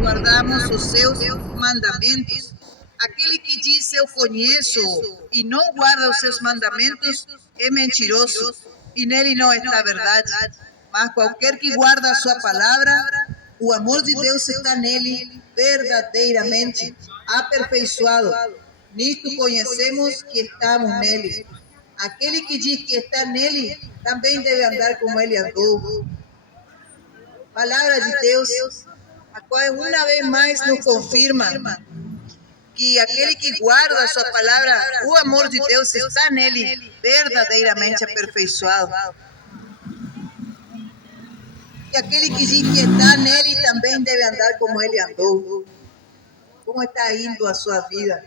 guardamos os seus mandamentos. Aquele que diz eu conheço e não guarda os seus mandamentos é mentiroso e nele não está a verdade. Mas qualquer que guarda a sua palavra, o amor de Deus está nele verdadeiramente aperfeiçoado. Nisto conhecemos que estamos nele. Aquele que diz que está nele também deve andar como ele andou. Palavra de Deus, a qual uma vez mais nos confirma que aquele que guarda a sua palavra, o amor de Deus está nele verdadeiramente aperfeiçoado. E aquele que diz que está nele também deve andar como ele andou. Como está indo a sua vida?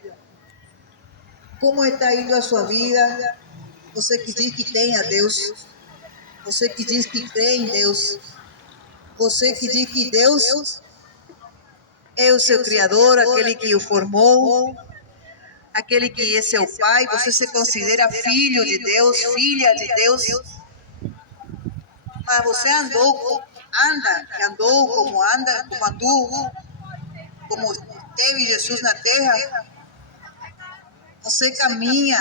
Como está indo a sua vida? Você que diz que tem a Deus. Você que diz que crê em Deus. Você que diz que Deus é o seu Criador, aquele que o formou, aquele que é seu Pai. Você se considera filho de Deus, filha de Deus. Mas você andou como andou, como teve Jesus na terra. Você caminha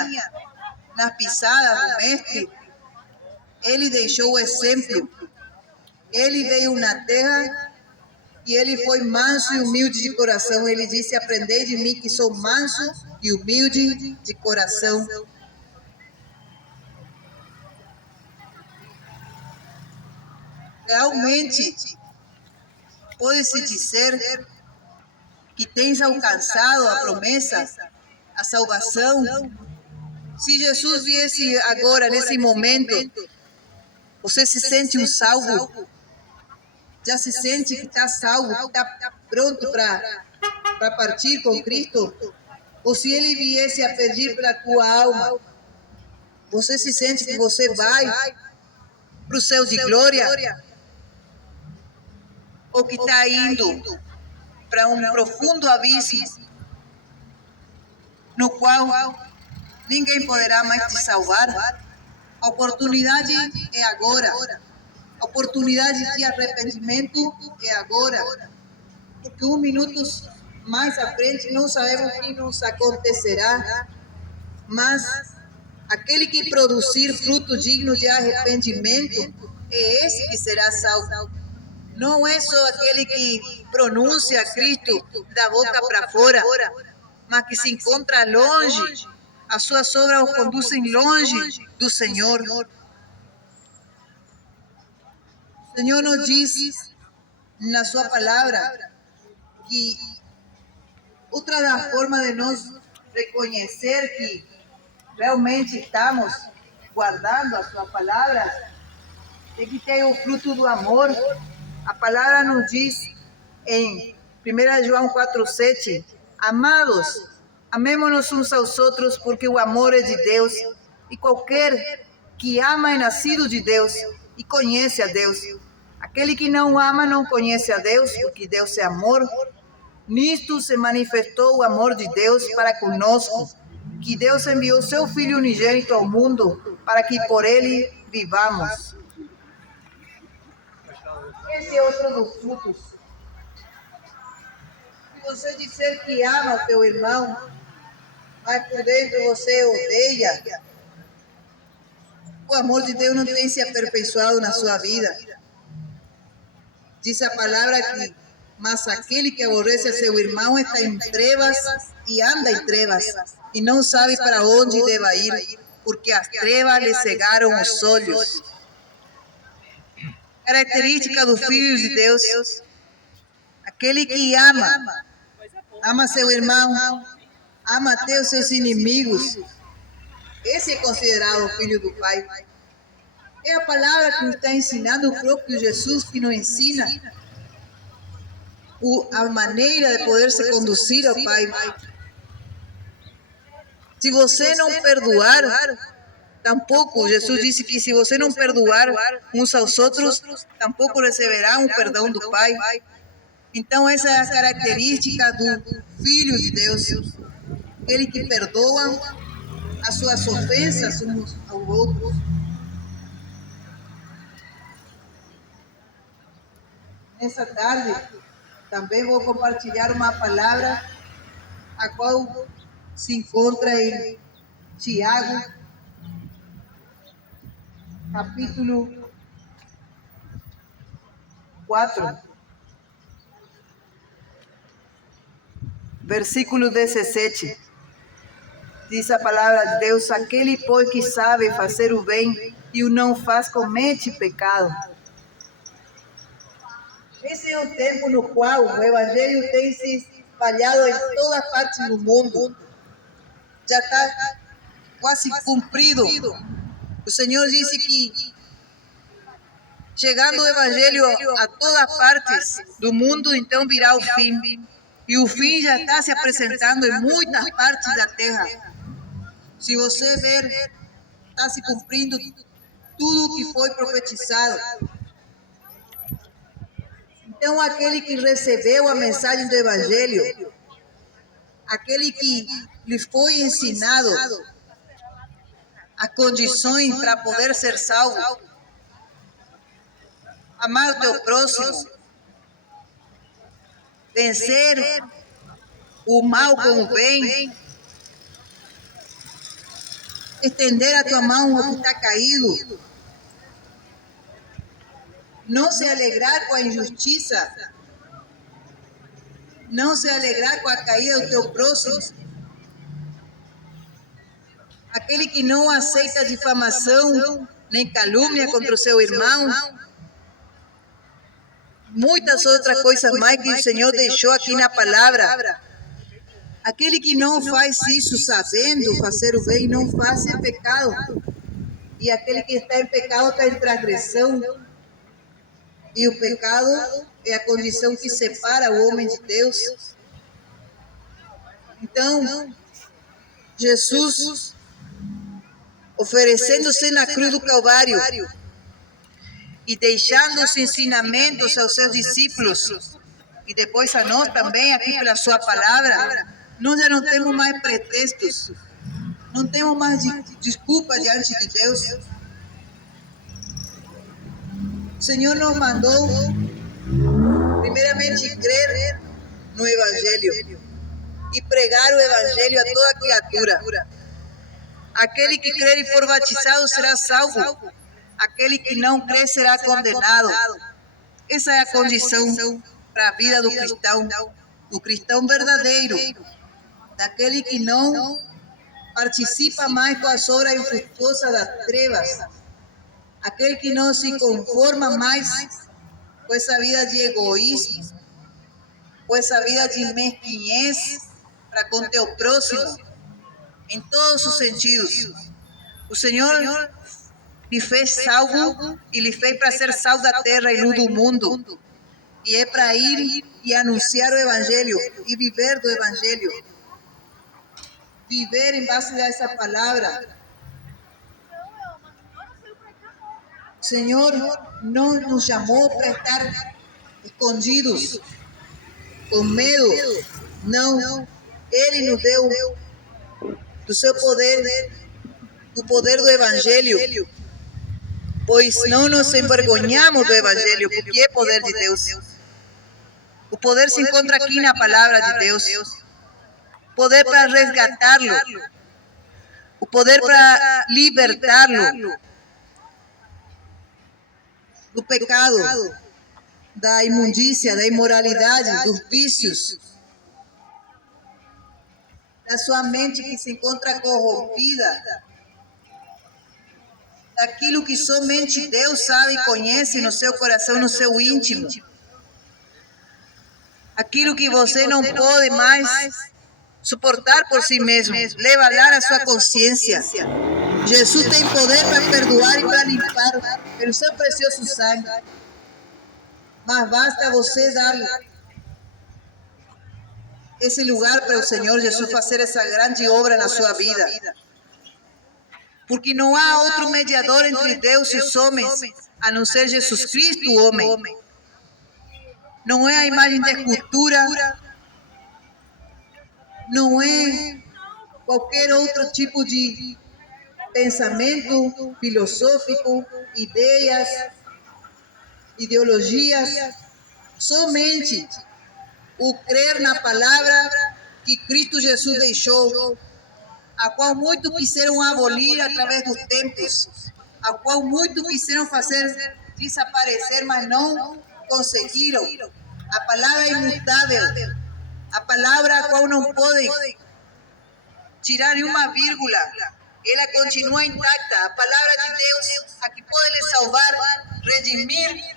nas pisadas do Mestre. Ele deixou o exemplo. Ele veio na terra e ele foi manso e humilde de coração. Ele disse: aprendei de mim que sou manso e humilde de coração. Realmente, pode-se dizer que tens alcançado a promessa, a salvação. Se Jesus viesse agora, nesse momento, você se sente um salvo? Já se sente que está salvo, que está pronto para partir com Cristo? Ou se Ele viesse a pedir para a tua alma, você se sente que você vai para o céu de glória? Ou que está indo para um profundo abismo, no qual ninguém poderá mais te salvar? A oportunidade é agora. A oportunidade de arrependimento é agora. Porque um minuto mais à frente não sabemos o que nos acontecerá. Mas aquele que produzir fruto digno de arrependimento é esse que será salvo. Não é só aquele que pronuncia Cristo da boca para fora, mas que se encontra longe. As suas obras o conduzem longe do Senhor. O Senhor nos diz na sua palavra que outra das formas de nós reconhecer que realmente estamos guardando a sua palavra é que tem o fruto do amor. A palavra nos diz em 1 João 4,7: amados, amémonos uns aos outros, porque o amor é de Deus, e qualquer que ama é nascido de Deus e conhece a Deus. Aquele que não ama não conhece a Deus, porque Deus é amor. Nisto se manifestou o amor de Deus para conosco, que Deus enviou seu Filho unigênito ao mundo, para que por ele vivamos. Esse é outro dos frutos. Se você disser que ama o teu irmão, mas por dentro você odeia, o amor de Deus não tem se aperfeiçoado na sua vida. Diz a palavra que, mas aquele que aborrece a seu irmão está em trevas e anda em trevas, e não sabe para onde deva ir, porque as trevas lhe cegaram os olhos. Característica dos filhos de Deus: aquele que ama seu irmão, ama até os seus inimigos. Esse é considerado o filho do Pai. É a palavra que nos está ensinando o próprio Jesus, que nos ensina a maneira de poder se conduzir ao Pai. Se você não perdoar, tampouco, Jesus disse que se você não perdoar uns aos outros, tampouco receberá um perdão do Pai. Então essa é a característica do Filho de Deus, aquele que perdoa as suas ofensas uns aos outros. Nessa tarde, Também vou compartilhar uma palavra a qual se encontra em Tiago, capítulo 4, versículo 17. Diz a palavra de Deus: aquele, pois, que sabe fazer o bem e o não faz, comete pecado. Esse é o tempo no qual o Evangelho tem se espalhado em toda parte do mundo. Já está quase cumprido. O Senhor disse que, chegando o Evangelho a todas partes do mundo, então virá o fim. E o fim já está se apresentando em muitas partes da terra. Se você ver, está se cumprindo tudo o que foi profetizado. Então, aquele que recebeu a mensagem do Evangelho, aquele que lhe foi ensinado as condições para poder ser salvo, amar o teu próximo, vencer o mal com o bem, estender a tua mão ao que está caído, não se alegrar com a injustiça, não se alegrar com a caída do teu próximo, aquele que não aceita difamação nem calúnia contra o seu irmão, muitas outras coisas mais que o Senhor deixou aqui na palavra. Aquele que não faz isso sabendo fazer o bem, não faz é pecado. E aquele que está em pecado está em transgressão. E o pecado é a condição que separa o homem de Deus. Então, Jesus, oferecendo-se na cruz do Calvário e deixando os ensinamentos aos seus discípulos, e depois a nós também, aqui pela sua palavra, nós já não temos mais pretextos, não temos mais desculpa diante de Deus. O Senhor nos mandou, primeiramente, crer no Evangelho e pregar o Evangelho a toda criatura. Aquele que crer e for batizado será salvo, aquele que não crer será condenado. Essa é a condição para a vida do cristão verdadeiro, daquele que não participa mais com as obras infrutuosas das trevas, aquele que não se conforma mais com essa vida de egoísmo, com essa vida de mesquinhez para com teu próximo, em todos os sentidos. O Senhor lhe fez salvo e lhe fez para ser sal da terra e luz do mundo. E é para ir e anunciar o Evangelho e viver do Evangelho. Viver em base a essa palavra. O Senhor não nos chamou para estar escondidos, com medo. Não. Ele nos deu do seu poder, do poder do Evangelho. Pois não nos envergonhamos do Evangelho, porque é poder de Deus. O poder se encontra aqui na palavra de Deus. O poder para resgatarlo. O poder para libertarlo do pecado, da imundícia, da imoralidade, dos vícios, da sua mente que se encontra corrompida, daquilo que somente Deus sabe e conhece no seu coração, no seu íntimo. Aquilo que você não pode mais suportar por si mesmo, leva lá a sua consciência. Jesus tem poder para perdoar e para limpar pelo seu precioso sangue. Mas basta você dar esse lugar para o Senhor Jesus fazer essa grande obra na sua vida. Porque não há outro mediador entre Deus e os homens, a não ser Jesus Cristo, o homem. Não é a imagem da escultura, não é qualquer outro tipo de pensamento filosófico, ideias, ideologias. Somente o crer na palavra que Cristo Jesus deixou, a qual muitos quiseram abolir através dos tempos, a qual muitos quiseram fazer desaparecer, mas não conseguiram. A palavra é imutável, a palavra a qual não pode tirar nenhuma vírgula, ela continua intacta. A palavra de Deus, a que pode lhe salvar, redimir,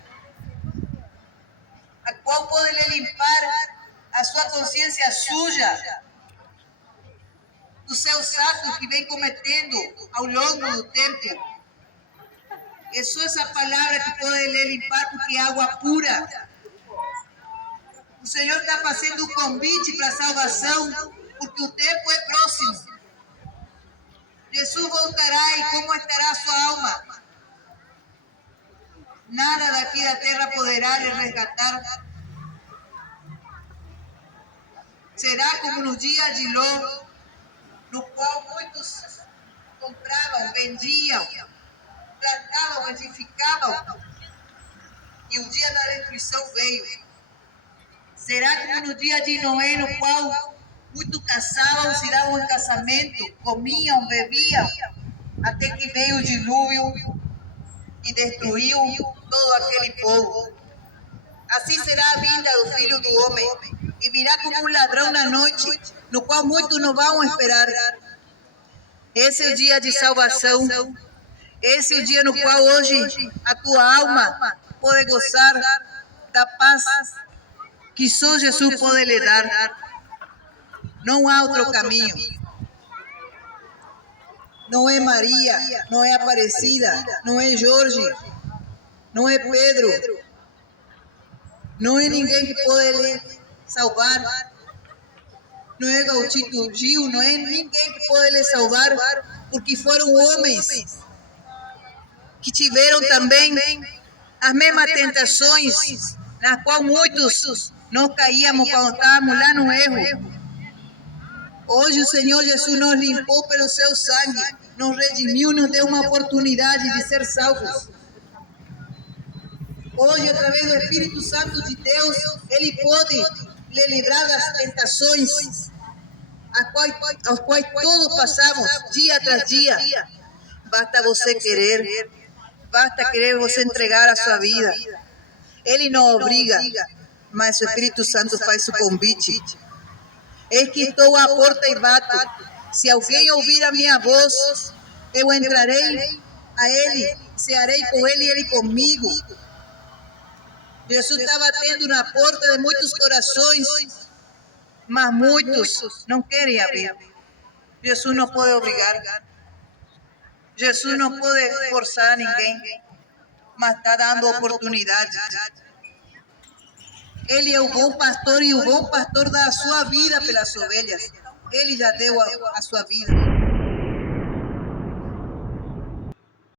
a qual pode lhe limpar a sua consciência suja dos seus atos que vem cometendo ao longo do tempo. É só essa palavra que pode lhe limpar, porque é água pura. O Senhor está fazendo um convite para a salvação, porque o tempo é próximo. Jesus voltará, e como estará a sua alma? Nada daqui da terra poderá lhe resgatar. Será como no dia de Ló, no qual muitos compravam, vendiam, plantavam, edificavam, e o dia da destruição veio. Será como no dia de Noé, no qual muitos casavam, se davam em casamento, comiam, bebiam, até que veio o dilúvio e destruiu todo aquele povo. Assim será a vinda do Filho do Homem, e virá como um ladrão na noite, no qual muitos não vão esperar. Esse é o dia de salvação. Esse é o dia no qual hoje a tua alma pode gozar da paz que só Jesus pode lhe dar. Não há outro caminho. Não é Maria, não é Aparecida, não é Jorge, não é Pedro, não é ninguém que pode lhe salvar. Não é Gauchito Gil, não é ninguém que pode lhe salvar, porque foram homens que tiveram também as mesmas tentações, nas quais muitos nós caíamos quando estávamos lá no erro. Hoje o Senhor Jesus nos limpou pelo seu sangue, nos redimiu, nos deu uma oportunidade de ser salvos. Hoje, através do Espírito Santo de Deus, Ele pode lhe livrar das tentações, aos quais todos passamos, dia tras dia. Basta você querer, basta querer você entregar a sua vida. Ele não obriga, mas o Espírito Santo faz o convite. Eis que estou à porta e bato. Se alguém ouvir a minha voz, eu entrarei a ele, cearei com ele e ele comigo. Jesus está batendo na porta de muitos corações, mas muitos não querem abrir. Jesus não pode obrigar. Jesus não pode forçar a ninguém, mas está dando oportunidade. Ele é o bom pastor, e o bom pastor dá a sua vida pelas ovelhas. Ele já deu a sua vida.